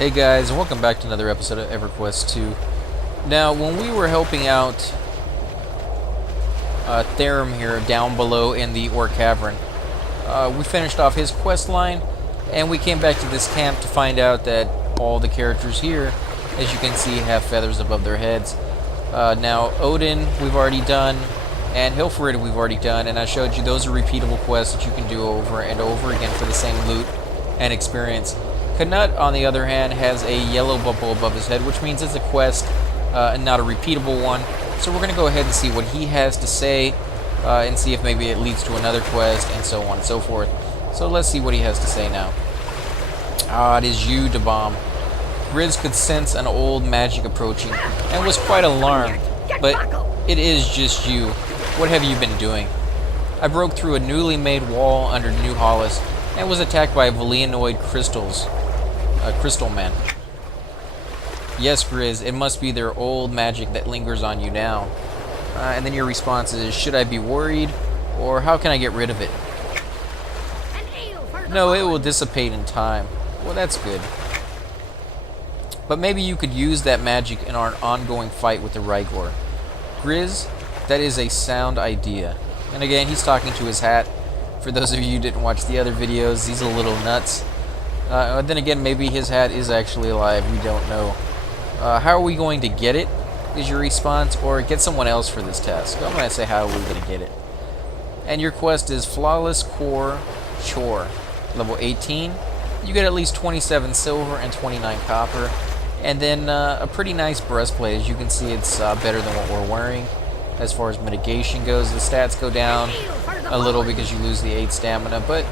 Hey guys, and welcome back to another episode of EverQuest 2. Now, when we were helping out Therum here down below in the Orc Cavern, we finished off his quest line, and we came back to this camp to find out that all the characters here, as you can see, have feathers above their heads. Now, Odin we've already done, and Hilfrid we've already done, and I showed you those are repeatable quests that you can do over and over again for the same loot and experience. Knut, on the other hand, has a yellow bubble above his head, which means it's a quest and not a repeatable one. So we're going to go ahead and see what he has to say and see if maybe it leads to another quest and so on and so forth. So let's see what he has to say now. It is you, Dabam. Grizz could sense an old magic approaching and was quite alarmed, but it is just you. What have you been doing? I broke through a newly made wall under New Hollis and was attacked by Valianoid crystals. Crystal men. Yes, Grizz, it must be their old magic that lingers on you now. And then your response is, should I be worried, or how can I get rid of it? No, it will dissipate in time. Well, that's good. But maybe you could use that magic in our ongoing fight with the Rygor. Grizz, that is a sound idea. And again, he's talking to his hat. For those of you who didn't watch the other videos, he's a little nuts. Then again, maybe his hat is actually alive. We don't know. How are we going to get it, is your response, or get someone else for this task? I'm going to say, how are we going to get it? And your quest is Flawless Core Chore. Level 18. You get at least 27 silver and 29 copper. And then a pretty nice breastplate. As you can see, it's better than what we're wearing. As far as mitigation goes, the stats go down a little because you lose the 8 stamina, but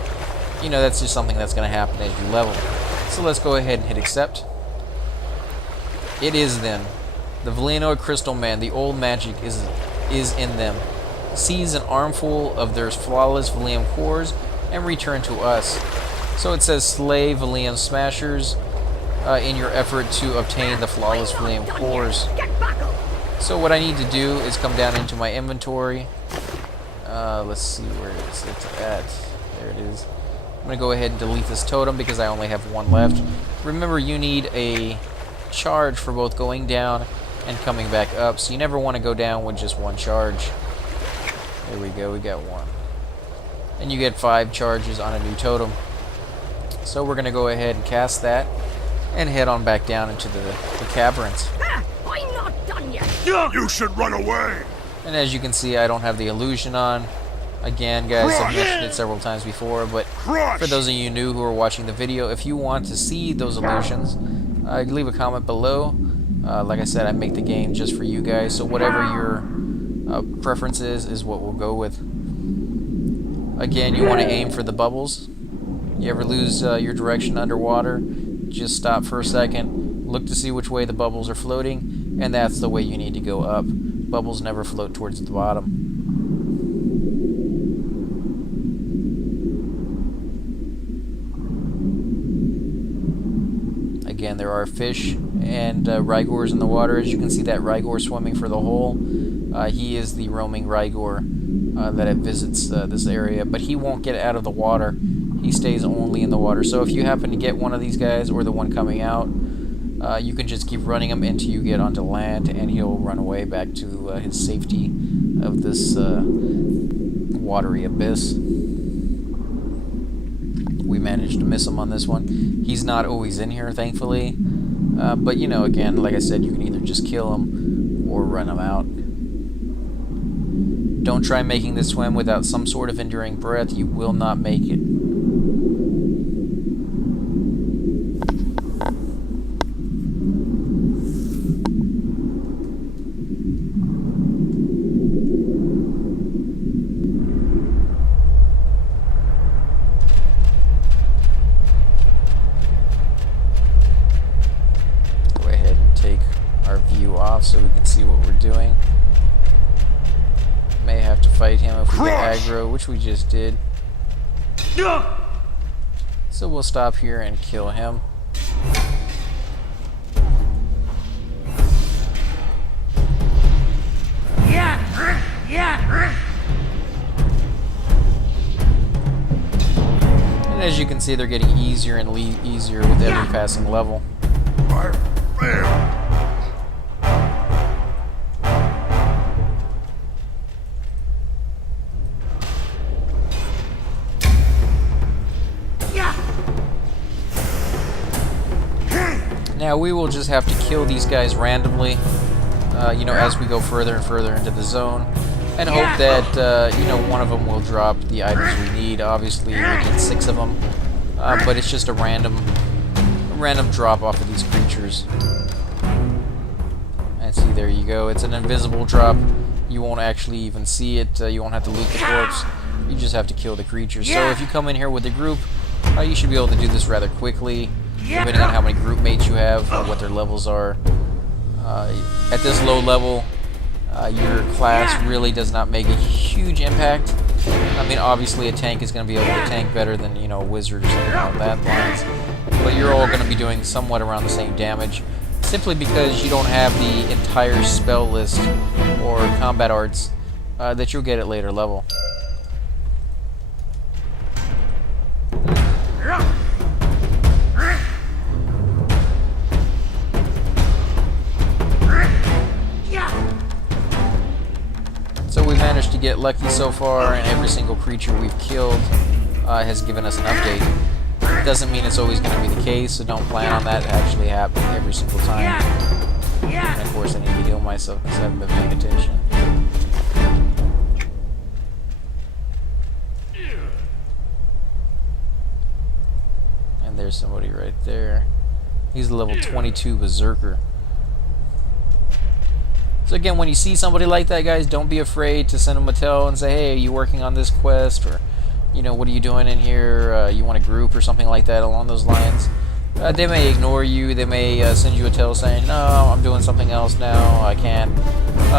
you know, that's just something that's going to happen as you level. So let's go ahead and hit accept. It is then. The Valianoid Crystal Man, the old magic is in them. Seize an armful of their flawless Valium cores and return to us. So it says slay Valium Smashers in your effort to obtain the flawless Valium cores. So what I need to do is come down into my inventory. Let's see where is it at. There it is. I'm going to go ahead and delete this totem because I only have one left. Remember, you need a charge for both going down and coming back up, so you never want to go down with just one charge. There we go, we got one. And you get 5 charges on a new totem. So we're going to go ahead and cast that and head on back down into the caverns. I'm not done yet. You should run away. And as you can see, I don't have the illusion on. Again, guys, I've mentioned it several times before, but for those of you new who are watching the video, if you want to see those illusions, leave a comment below. Like I said, I make the game just for you guys, so whatever your preference is what we'll go with. Again, you want to aim for the bubbles. You ever lose your direction underwater? Just stop for a second, look to see which way the bubbles are floating, and that's the way you need to go up. Bubbles never float towards the bottom. Again, there are fish and Rygors in the water. As you can see, that Rygor swimming for the hole. He is the roaming Rygor that visits this area, but he won't get out of the water. He stays only in the water. So if you happen to get one of these guys or the one coming out, you can just keep running him until you get onto land, and he'll run away back to his safety of this watery abyss. We managed to miss him on this one. He's not always in here, thankfully. But, you know, again, like I said, you can either just kill him or run him out. Don't try making this swim without some sort of enduring breath. You will not make it. So we can see what we're doing. May have to fight him if we get aggro, which we just did. So we'll stop here and kill him. And as you can see, they're getting easier and easier with every passing level. I failed. Now we will just have to kill these guys randomly, you know, as we go further and further into the zone, and hope that, you know, one of them will drop the items we need. Obviously, we need 6 of them, but it's just a random drop off of these creatures. And see, there you go. It's an invisible drop. You won't actually even see it. You won't have to loot the corpse. You just have to kill the creatures. So if you come in here with a group, you should be able to do this rather quickly, depending on how many group mates you have, what their levels are. At this low level, your class really does not make a huge impact. I mean, obviously a tank is going to be able to tank better than, you know, a wizard or something like that lines. But you're all going to be doing somewhat around the same damage, simply because you don't have the entire spell list or combat arts that you'll get at later level. So we managed to get lucky so far, and every single creature we've killed has given us an update. It doesn't mean it's always going to be the case, so don't plan on that actually happening every single time. And of course I need to heal myself because I haven't been paying attention. And there's somebody right there. He's a level 22 Berserker. So again, when you see somebody like that, guys, don't be afraid to send them a tell and say, hey, are you working on this quest? Or, you know, what are you doing in here? You want a group or something like that along those lines. They may ignore you. They may send you a tell saying, no, I'm doing something else now. I can't.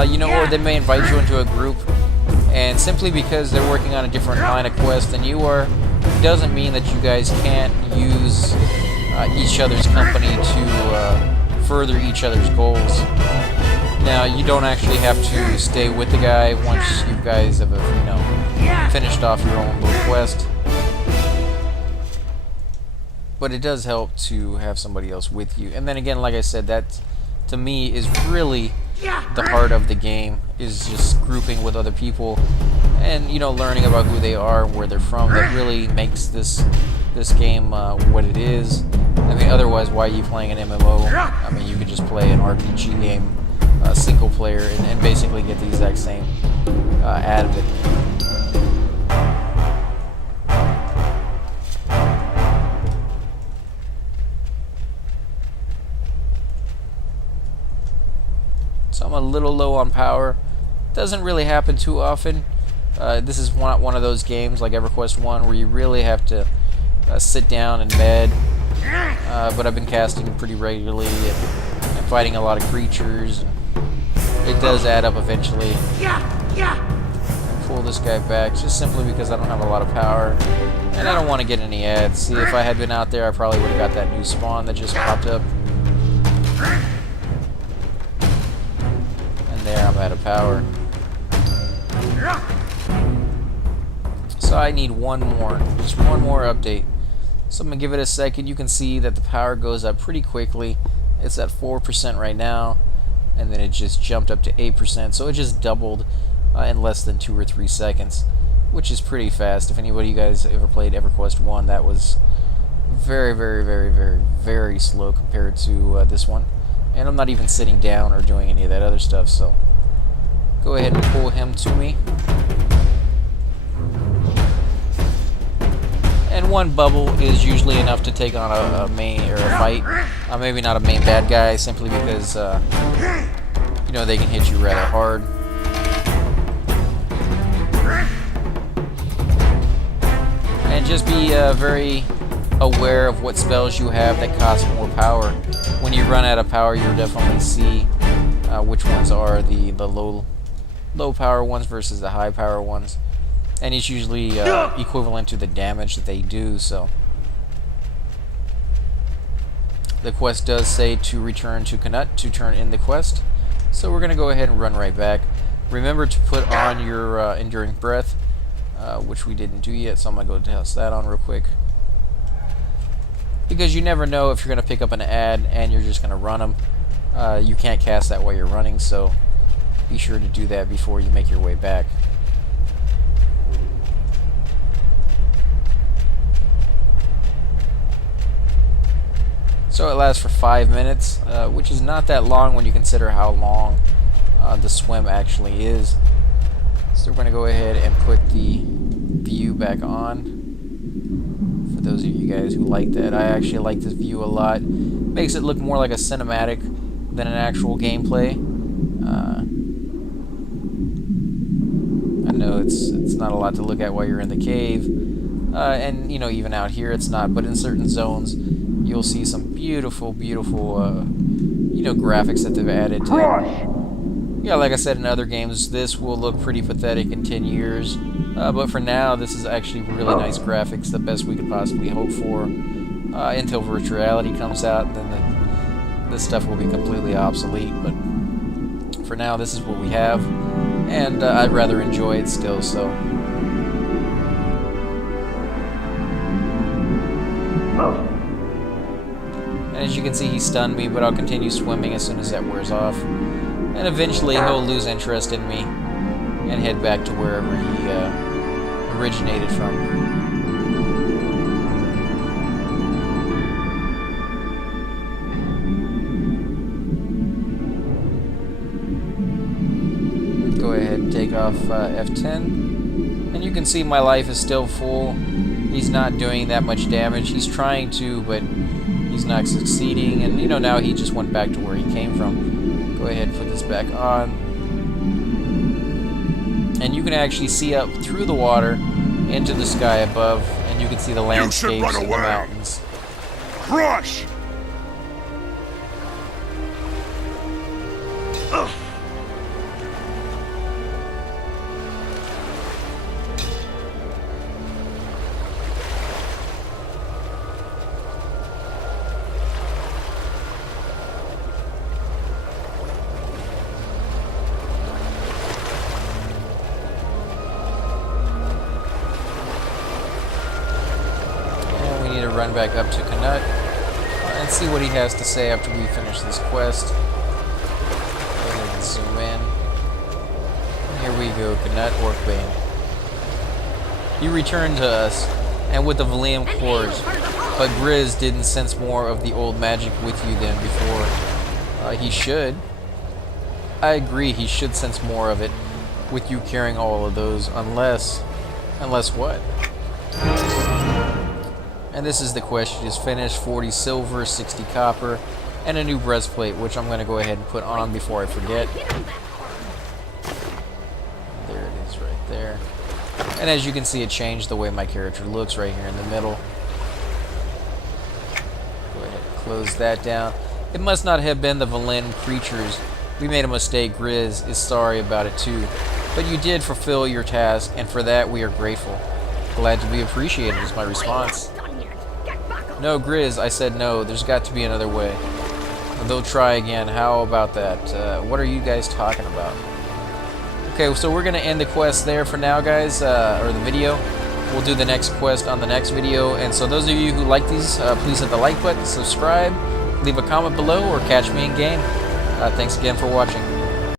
You know, or they may invite you into a group. And simply because they're working on a different line of quest than you are, doesn't mean that you guys can't use each other's company to further each other's goals. Now, you don't actually have to stay with the guy once you guys have, you know, finished off your own little quest. But it does help to have somebody else with you. And then again, like I said, that to me is really the heart of the game, is just grouping with other people and, you know, learning about who they are, where they're from. That really makes this game what it is. I mean, otherwise, why are you playing an MMO? I mean, you could just play an RPG game, single player, and basically get the exact same out of it. So I'm a little low on power. Doesn't really happen too often. This is one of those games like EverQuest 1 where you really have to sit down and med. But I've been casting pretty regularly and fighting a lot of creatures. It does add up eventually. Pull this guy back just simply because I don't have a lot of power. And I don't want to get any ads. See, if I had been out there, I probably would have got that new spawn that just popped up. And there, I'm out of power. So I need one more. Just one more update. So I'm going to give it a second. You can see that the power goes up pretty quickly. It's at 4% right now. And then it just jumped up to 8%. So it just doubled in less than 2 or 3 seconds, which is pretty fast. If anybody you guys ever played EverQuest 1, that was very, very, very, very, very slow compared to this one. And I'm not even sitting down or doing any of that other stuff. So go ahead and pull him to me. And one bubble is usually enough to take on a main or a fight. Maybe not a main bad guy, simply because you know, they can hit you rather hard. And just be very aware of what spells you have that cost more power. When you run out of power, you'll definitely see which ones are the low power ones versus the high power ones. And it's usually equivalent to the damage that they do, so. The quest does say to return to Knut to turn in the quest. So we're going to go ahead and run right back. Remember to put on your Enduring Breath, which we didn't do yet, so I'm going to go test that on real quick. because you never know if you're going to pick up an ad and you're just going to run them. You can't cast that while you're running, so be sure to do that before you make your way back. So it lasts for 5 minutes, which is not that long when you consider how long the swim actually is. So we're going to go ahead and put the view back on. For those of you guys who like that, I actually like this view a lot. Makes it look more like a cinematic than an actual gameplay. I know it's not a lot to look at while you're in the cave, and you know, even out here it's not. But in certain zones, you'll see some beautiful, beautiful, you know, graphics that they've added to it. Yeah, like I said in other games, this will look pretty pathetic in 10 years. But for now, this is actually really nice graphics, the best we could possibly hope for. Until virtual reality comes out, then this stuff will be completely obsolete. But for now, this is what we have, and I'd rather enjoy it still, so... And as you can see, he stunned me, but I'll continue swimming as soon as that wears off. And eventually he'll lose interest in me and head back to wherever he originated from. Go ahead and take off F10. And you can see my life is still full. He's not doing that much damage. He's trying to, but he's not succeeding. And you know, now he just went back to where he came from. Go ahead and put this back on. And you can actually see up through the water into the sky above, and you can see the landscapes and the mountains. Crush! Run back up to Knut and see what he has to say after we finish this quest. Go ahead and zoom in. And here we go, Knut Orcbane. You returned to us, and with the Valium cores, but Grizz didn't sense more of the old magic with you than before. He should. I agree, he should sense more of it with you carrying all of those, unless what? And this is the quest. You just finished 40 silver, 60 copper, and a new breastplate, which I'm going to go ahead and put on before I forget. There it is right there. And as you can see, it changed the way my character looks right here in the middle. Go ahead and close that down. It must not have been the Valen creatures. We made a mistake. Grizz is sorry about it too. But you did fulfill your task, and for that we are grateful. Glad to be appreciated is my response. No, Grizz, I said no. There's got to be another way. They'll try again. How about that? What are you guys talking about? Okay, so we're going to end the quest there for now, guys, or the video. We'll do the next quest on the next video. And so those of you who like these, please hit the like button, subscribe, leave a comment below, or catch me in game. Thanks again for watching.